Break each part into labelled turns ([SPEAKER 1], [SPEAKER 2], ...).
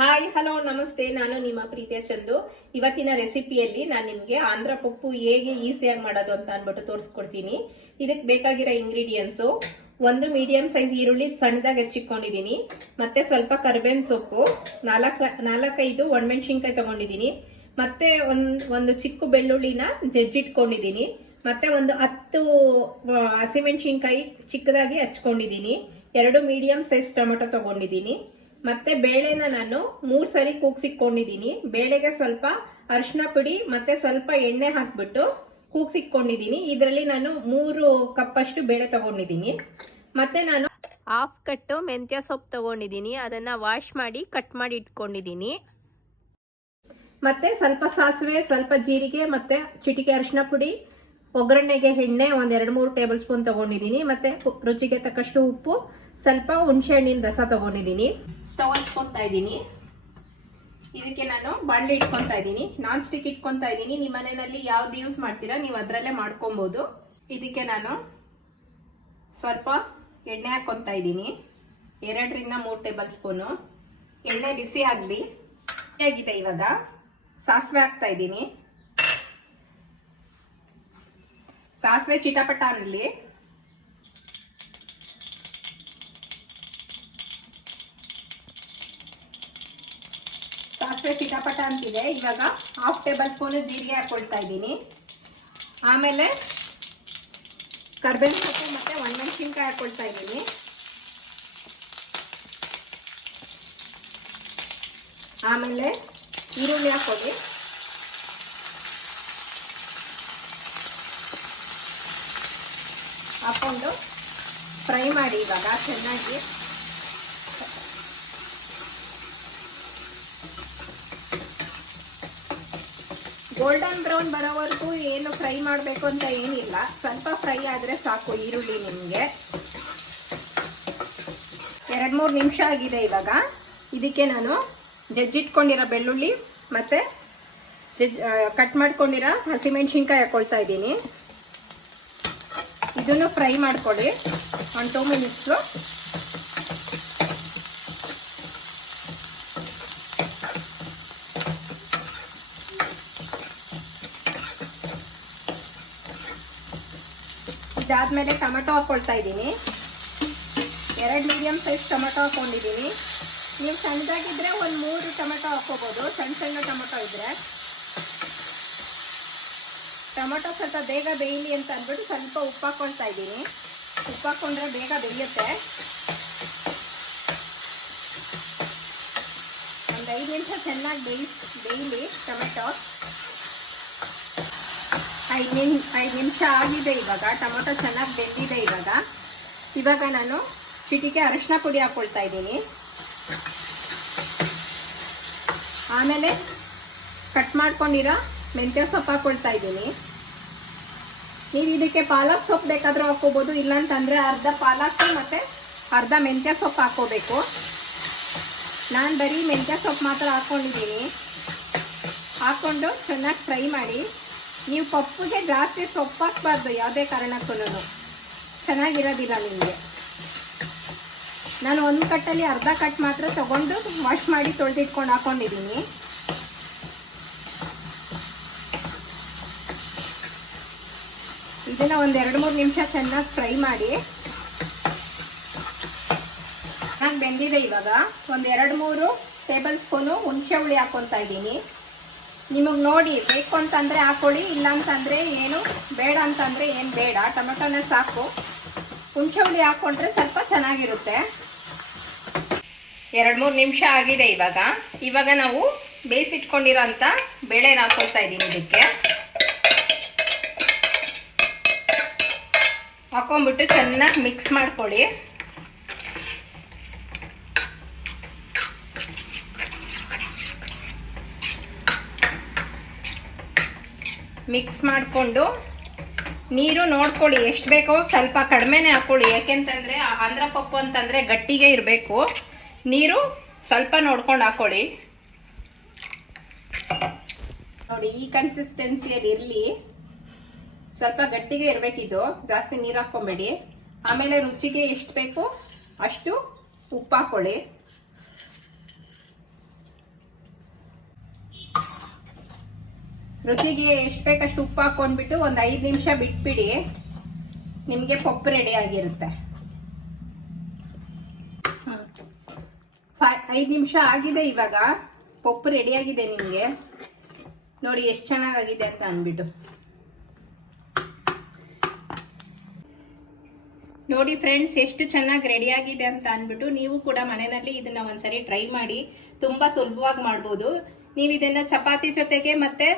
[SPEAKER 1] Hi hello ನಮಸ್ತೆ. ನಾನು ನಿಮ್ಮ ಪ್ರೀತಿಯ ಚಂದು. ಇವತ್ತಿನ ರೆಸಿಪಿಯಲ್ಲಿ ನಾನು ನಿಮಗೆ ಆಂಧ್ರ ಪಪ್ಪು ಹೇಗೆ ಈಸಿಯಾಗಿ ಮಾಡೋದು ಅಂತ ಅಂದ್ಬಿಟ್ಟು ತೋರಿಸ್ಕೊಡ್ತೀನಿ. ಇದಕ್ಕೆ ಬೇಕಾಗಿರೋ ಇಂಗ್ರೀಡಿಯೆಂಟ್ಸು ಒಂದು ಮೀಡಿಯಂ ಸೈಜ್ ಈರುಳ್ಳಿ ಸಣ್ಣದಾಗಿ ಹೆಚ್ಚಿಕೊಂಡಿದ್ದೀನಿ ಮತ್ತೆ ಸ್ವಲ್ಪ ಕರ್ಬೇವಿನ ಸೊಪ್ಪು, ನಾಲ್ಕು, ನಾಲ್ಕೈದು ಒಣಮೆಣ್ಸಿನ್ಕಾಯಿ ತಗೊಂಡಿದ್ದೀನಿ ಮತ್ತೆ ಒಂದು ಒಂದು ಚಿಕ್ಕ ಬೆಳ್ಳುಳ್ಳಿನ ಜಜ್ಜಿಟ್ಕೊಂಡಿದ್ದೀನಿ ಮತ್ತೆ ಒಂದು ಹತ್ತು ಹಸಿಮೆಣ್ಸಿನ್ಕಾಯಿ ಚಿಕ್ಕದಾಗಿ ಹಚ್ಕೊಂಡಿದ್ದೀನಿ ಎರಡು ಮೀಡಿಯಂ ಸೈಜ್ ಟೊಮೆಟೊ ತಗೊಂಡಿದ್ದೀನಿ ಮತ್ತೆ ಬೇಳೆನ ನಾನು ಮೂರ್ ಸರಿ ಕೂಗ್ಸಿಕೊಂಡಿದ್ದೀನಿ. ಬೇಳೆಗೆ ಸ್ವಲ್ಪ ಅರಿಶಿನ ಪುಡಿ ಮತ್ತೆ ಸ್ವಲ್ಪ ಎಣ್ಣೆ ಹಾಕ್ಬಿಟ್ಟು ಕೂಗ್ಸಿಕೊಂಡಿದ್ದೀನಿ. ಇದರಲ್ಲಿ ನಾನು ಮೂರು ಕಪ್ ಅಷ್ಟು ಬೇಳೆ ತಗೊಂಡಿದ್ದೀನಿ. ಮತ್ತೆ ನಾನು ಹಾಫ್ ಕಟ್ಟು ಮೆಂತ್ಯ ಸೊಪ್ಪು ತಗೊಂಡಿದ್ದೀನಿ. ಅದನ್ನ ವಾಶ್ ಮಾಡಿ ಕಟ್ ಮಾಡಿ ಇಟ್ಕೊಂಡಿದ್ದೀನಿ. ಮತ್ತೆ ಸ್ವಲ್ಪ ಸಾಸಿವೆ ಸ್ವಲ್ಪ ಜೀರಿಗೆ ಮತ್ತೆ ಚಿಟಿಕೆ ಅರಿಶಿನ ಪುಡಿ ಒಗ್ಗರಣೆಗೆ ಎಣ್ಣೆ ಒಂದು ಎರಡು ಮೂರು ಟೇಬಲ್ ಸ್ಪೂನ್ ತಗೊಂಡಿದ್ದೀನಿ ಮತ್ತೆ ರುಚಿಗೆ ತಕ್ಕಷ್ಟು ಉಪ್ಪು, ಸ್ವಲ್ಪ ಹುಣಸೆ ಹಣ್ಣಿನ ರಸ ತಗೊಂಡಿದ್ದೀನಿ ಸ್ಟವ್ ಹಚ್ಕೊತಾ ಇದ್ದೀನಿ. ಇದಕ್ಕೆ ನಾನು ಬಾಣಲೆ ಇಟ್ಕೊತಾ ಇದ್ದೀನಿ. ನಾನ್ ಸ್ಟಿಕ್ ಇಟ್ಕೊತಾ ಇದ್ದೀನಿ. ನಿಮ್ಮ ಮನೆಯಲ್ಲಿ ಯಾವ್ದು ಯೂಸ್ ಮಾಡ್ತೀರಾ ನೀವು ಅದರಲ್ಲೇ ಮಾಡ್ಕೊಬಹುದು ಇದಕ್ಕೆ ನಾನು ಸ್ವಲ್ಪ ಎಣ್ಣೆ ಹಾಕ್ಕೊಂತಾ ಇದ್ದೀನಿ. ಎರಡರಿಂದ ಮೂರು ಟೇಬಲ್ ಸ್ಪೂನು. ಎಣ್ಣೆ ಬಿಸಿ ಆಗಲಿ. ಆಗಿದೆ ಇವಾಗ. ಸಾಸಿವೆ ಹಾಕ್ತಾ ಇದ್ದೀನಿ. ಸಾಸಿವೆ ಚಿಟಪಟ ಅನ್ನಲಿ ಸಾಸಿವೆ ಚಿಟಪಟ ಅಂತಿದೆ. ಇವಾಗ ಹಾಫ್ ಟೇಬಲ್ ಸ್ಪೂನ್ ಜೀರಿಗೆ ಹಾಕೊಳ್ತಾ ಇದ್ದೀನಿ. ಆಮೇಲೆ ಕರ್ಬೇವಿನ ಸೊಪ್ಪು ಮತ್ತೆ ಒಣಮೆಣಸಿನ್ಕಾಯಿ ಹಾಕೊಳ್ತಾ ಇದ್ದೀನಿ. ಆಮೇಲೆ ಈರುಳ್ಳಿ ಹಾಕೊಳ್ಳಿ ಹಾಕೊಂಡು ಫ್ರೈ ಮಾಡಿ ಇವಾಗ ಚೆನ್ನಾಗಿ. ಗೋಲ್ಡನ್ ಬ್ರೌನ್ ಬರೋವರೆಗೂ ಏನು ಫ್ರೈ ಮಾಡಬೇಕು ಅಂತ ಏನಿಲ್ಲ. ಸ್ವಲ್ಪ ಫ್ರೈ ಆದರೆ ಸಾಕು ಈರುಳ್ಳಿ ನಿಮಗೆ. ಎರಡು ಮೂರು ನಿಮಿಷ ಆಗಿದೆ ಇವಾಗ. ಇದಕ್ಕೆ ನಾನು ಜಜ್ಜಿಟ್ಕೊಂಡಿರೋ ಬೆಳ್ಳುಳ್ಳಿ ಮತ್ತು ಜಜ್ ಕಟ್ ಮಾಡ್ಕೊಂಡಿರೋ ಹಸಿಮೆಣ್ಸಿನ್ಕಾಯಿ ಹಾಕ್ಕೊಳ್ತಾ ಇದ್ದೀನಿ. ಇದನ್ನು ಫ್ರೈ ಮಾಡ್ಕೊಳ್ಳಿ ಒನ್ ಟೂ ಮಿನಿಟ್ಸು ಇದಾದ್ಮೇಲೆ ಟೊಮೆಟೊ ಹಾಕ್ಕೊಳ್ತಾ ಇದ್ದೀನಿ. ಎರಡು ಮೀಡಿಯಂ ಸೈಜ್ ಟೊಮೆಟೊ ಹಾಕ್ಕೊಂಡಿದ್ದೀನಿ ನೀವು ಸಣ್ಣದಾಗಿದ್ರೆ ಒಂದು ಮೂರು ಟೊಮೆಟೊ ಹಾಕೋಬೋದು ಸಣ್ಣ ಸಣ್ಣ ಟೊಮೆಟೊ ಇದ್ರೆ. ಟೊಮೆಟೊ ಸ್ವಲ್ಪ ಬೇಗ ಬೇಯಲಿ ಅಂತ ಅಂದ್ಬಿಟ್ಟು ಸ್ವಲ್ಪ ಉಪ್ಪು ಹಾಕ್ಕೊಳ್ತಾ ಇದ್ದೀನಿ. ಉಪ್ಪು ಹಾಕೊಂಡ್ರೆ ಬೇಗ ಬೇಯುತ್ತೆ ಒಂದು ಐದು ನಿಮಿಷ ಚೆನ್ನಾಗಿ ಬೇಯಿ, ಬೇಯಲಿ ಟೊಮೆಟೊ. ಐದು ನಿಮ್, ಐದು ನಿಮಿಷ ಆಗಿದೆ ಇವಾಗ. ಟೊಮೊಟೊ ಚೆನ್ನಾಗಿ ಬೆಂದಿದೆ ಇವಾಗ. ಇವಾಗ ನಾನು ಚಿಟಿಕೆ ಅರಿಶಿನ ಪುಡಿ ಹಾಕ್ಕೊಳ್ತಾ ಇದ್ದೀನಿ. ಆಮೇಲೆ ಕಟ್ ಮಾಡ್ಕೊಂಡಿರೋ ಮೆಂತ್ಯ ಸೊಪ್ಪು ಹಾಕೊಳ್ತಾ ಇದ್ದೀನಿ. ನೀವು ಇದಕ್ಕೆ ಪಾಲಕ್ ಸೊಪ್ಪು ಬೇಕಾದರೂ ಹಾಕೋಬೋದು ಇಲ್ಲಾಂತಂದರೆ ಅರ್ಧ ಪಾಲಕ್ ಮತ್ತು ಅರ್ಧ ಮೆಂತ್ಯ ಸೊಪ್ಪು ಹಾಕೋಬೇಕು ನಾನು ಬರೀ ಮೆಂತ್ಯ ಸೊಪ್ಪು ಮಾತ್ರ ಹಾಕ್ಕೊಂಡಿದ್ದೀನಿ ಹಾಕ್ಕೊಂಡು ಚೆನ್ನಾಗಿ ಫ್ರೈ ಮಾಡಿ, ನೀವು ಪಪ್ಪುಗೆ ಜಾಸ್ತಿ ಸೊಪ್ಪು ಹಾಕ್ಬಾರ್ದು ಯಾವುದೇ ಕಾರಣಕ್ಕೂ ಚೆನ್ನಾಗಿರೋದಿಲ್ಲ ನಿಮಗೆ. ನಾನು ಒಂದು ಕಟ್ಟಲ್ಲಿ ಅರ್ಧ ಕಟ್ ಮಾತ್ರ ತಗೊಂಡು ವಾಶ್ ಮಾಡಿ ತೊಳೆದಿಟ್ಕೊಂಡು ಹಾಕೊಂಡಿದ್ದೀನಿ. ಇದನ್ನ ಒಂದು ಎರಡು ಮೂರು ನಿಮಿಷ ಚೆನ್ನಾಗಿ ಫ್ರೈ ಮಾಡಿ. ಚೆನ್ನಾಗಿ ಬೆಂದಿದೆ ಇವಾಗ. ಒಂದು ಎರಡು ಮೂರು ಟೇಬಲ್ ಸ್ಪೂನು ಹುಣಸೆ ಹುಳಿ ಹಾಕೊತಾ ಇದ್ದೀನಿ. ನಿಮಗೆ ನೋಡಿ, ಬೇಕು ಅಂತಂದ್ರೆ ಹಾಕೊಳ್ಳಿ, ಇಲ್ಲ ಅಂತಂದ್ರೆ ಏನು, ಬೇಡ ಅಂತಂದ್ರೆ ಏನು ಬೇಡ. ಟೊಮೆಟೊನೇ ಸಾಕು. ಹುಣಸೆ ಹುಳಿ ಹಾಕೊಂಡ್ರೆ ಸ್ವಲ್ಪ ಚೆನ್ನಾಗಿರುತ್ತೆ. ಎರಡು ಮೂರು ನಿಮಿಷ ಆಗಿದೆ ಇವಾಗ. ಇವಾಗ ನಾವು ಬೇಯಿಸಿಟ್ಕೊಂಡಿರೋ ಅಂತ ಬೇಳೆನ ಹಾಕೊಳ್ತಾ ಇದ್ದೀನಿ ಇದಕ್ಕೆ. ಹಾಕೊಂಡ್ಬಿಟ್ಟು ಚೆನ್ನಾಗಿ ಮಿಕ್ಸ್ ಮಾಡ್ಕೊಳ್ಳಿ ಮಿಕ್ಸ್ ಮಾಡಿಕೊಂಡು ನೀರು ನೋಡ್ಕೊಳ್ಳಿ ಎಷ್ಟು ಬೇಕೋ ಸ್ವಲ್ಪ ಕಡಿಮೆನೇ ಹಾಕ್ಕೊಳ್ಳಿ ಯಾಕೆಂತಂದರೆ ಆಂಧ್ರ ಪಪ್ಪು ಅಂತಂದರೆ ಗಟ್ಟಿಗೆ ಇರಬೇಕು. ನೀರು ಸ್ವಲ್ಪ ನೋಡ್ಕೊಂಡು ಹಾಕ್ಕೊಳ್ಳಿ ನೋಡಿ, ಈ ಕನ್ಸಿಸ್ಟೆನ್ಸಿಯಲ್ಲಿ ಇರಲಿ. ಸ್ವಲ್ಪ ಗಟ್ಟಿಗೆ ಇರಬೇಕಿದು. ಜಾಸ್ತಿ ನೀರು ಹಾಕ್ಕೊಬೇಡಿ. ಆಮೇಲೆ ರುಚಿಗೆ ಎಷ್ಟು ಬೇಕು ಅಷ್ಟು ಉಪ್ಪು ಹಾಕೊಳ್ಳಿ. ರುಚಿಗೆ ಎಷ್ಟು ಬೇಕಷ್ಟು ಉಪ್ಪು ಹಾಕೊಂಡ್ಬಿಟ್ಟು ಒಂದು ಐದು ನಿಮಿಷ ಬಿಟ್ಬಿಡಿ. ನಿಮಗೆ ಪಪ್ಪು ರೆಡಿ ಆಗಿರುತ್ತೆ. ಐದು ನಿಮಿಷ ಆಗಿದೆ ಇವಾಗ. ಪಪ್ಪು ರೆಡಿಯಾಗಿದೆ ನಿಮಗೆ. ನೋಡಿ ಎಷ್ಟು ಚೆನ್ನಾಗಾಗಿದೆ ಅಂತ ಅಂದ್ಬಿಟ್ಟು. ನೋಡಿ ಫ್ರೆಂಡ್ಸ್ ಎಷ್ಟು ಚೆನ್ನಾಗಿ ರೆಡಿ ಆಗಿದೆ ಅಂತ ಅಂದ್ಬಿಟ್ಟು ನೀವು ಕೂಡ ಮನೆಯಲ್ಲಿ ಇದನ್ನ ಒಂದ್ಸರಿ ಟ್ರೈ ಮಾಡಿ, ತುಂಬಾ ಸುಲಭವಾಗಿ ಮಾಡ್ಬೋದು. ನೀವು ಇದನ್ನ ಚಪಾತಿ ಜೊತೆಗೆ ಮತ್ತೆ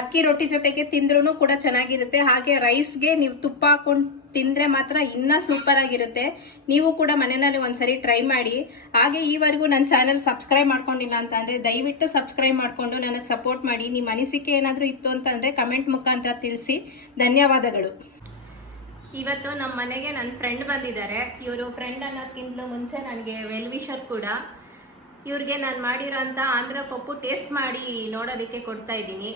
[SPEAKER 1] ಅಕ್ಕಿ ರೊಟ್ಟಿ ಜೊತೆಗೆ ತಿಂದ್ರೂ ಕೂಡ ಚೆನ್ನಾಗಿರುತ್ತೆ. ಹಾಗೆ ರೈಸ್ಗೆ ನೀವು ತುಪ್ಪ ಹಾಕೊಂಡು ತಿಂದ್ರೆ ಮಾತ್ರ ಇನ್ನ ಸೂಪರ್ ಆಗಿರುತ್ತೆ. ನೀವು ಕೂಡ ಮನೆಯಲ್ಲಿ ಒಂದ್ಸರಿ ಟ್ರೈ ಮಾಡಿ. ಹಾಗೆ ಈವರೆಗೂ ನನ್ನ ಚಾನಲ್ ಸಬ್ಸ್ಕ್ರೈಬ್ ಮಾಡ್ಕೊಂಡಿಲ್ಲ ಅಂತ ಅಂದ್ರೆ ದಯವಿಟ್ಟು ಸಬ್ಸ್ಕ್ರೈಬ್ ಮಾಡಿಕೊಂಡು ನನಗೆ ಸಪೋರ್ಟ್ ಮಾಡಿ. ನಿಮ್ಮ ಅನಿಸಿಕೆ ಏನಾದರೂ ಇತ್ತು ಅಂತಂದ್ರೆ ಕಮೆಂಟ್ ಮುಖಾಂತರ ತಿಳಿಸಿ. ಧನ್ಯವಾದಗಳು. ಇವತ್ತು ನಮ್ಮ ಮನೆಗೆ ನನ್ನ ಫ್ರೆಂಡ್ ಬಂದಿದ್ದಾರೆ. ಇವರು ಫ್ರೆಂಡ್ ಅನ್ನೋದಕ್ಕಿಂತಲೂ ಮುಂಚೆ ನನಗೆ ವೆಲ್ ವಿಷರ್ ಕೂಡ ಇವ್ರಿಗೆ ನಾನು ಮಾಡಿರೋಂಥ ಆಂಧ್ರ ಪಪ್ಪು ಟೇಸ್ಟ್ ಮಾಡಿ ನೋಡೋದಕ್ಕೆ ಕೊಡ್ತಾ ಇದ್ದೀನಿ.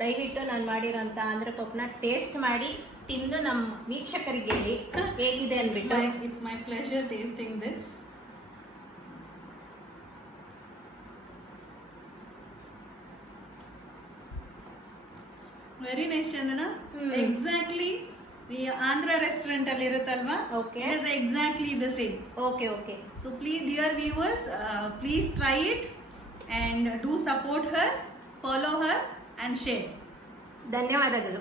[SPEAKER 1] ದಯವಿಟ್ಟು ನಾನು ಮಾಡಿರೋಂಥ ಆಂಧ್ರ ಪಪ್ಪನ್ನ ಟೇಸ್ಟ್ ಮಾಡಿ ತಿಂದು ನಮ್ಮ ವೀಕ್ಷಕರಿಗೆ ಹೇಳಿ. ಹೇಗಿದೆ ಅಂದ್ಬಿಟ್ಟು
[SPEAKER 2] it's my pleasure tasting this very nice Chandana. Exactly ಈ ಆಂಧ್ರ ರೆಸ್ಟೋರೆಂಟ್ ಅಲ್ಲಿ ಇರುತ್ತಲ್ವಾ? Okay is exactly the same
[SPEAKER 1] okay okay
[SPEAKER 2] so please dear viewers please try it and do support her follow her and share
[SPEAKER 1] ಧನ್ಯವಾದಗಳು.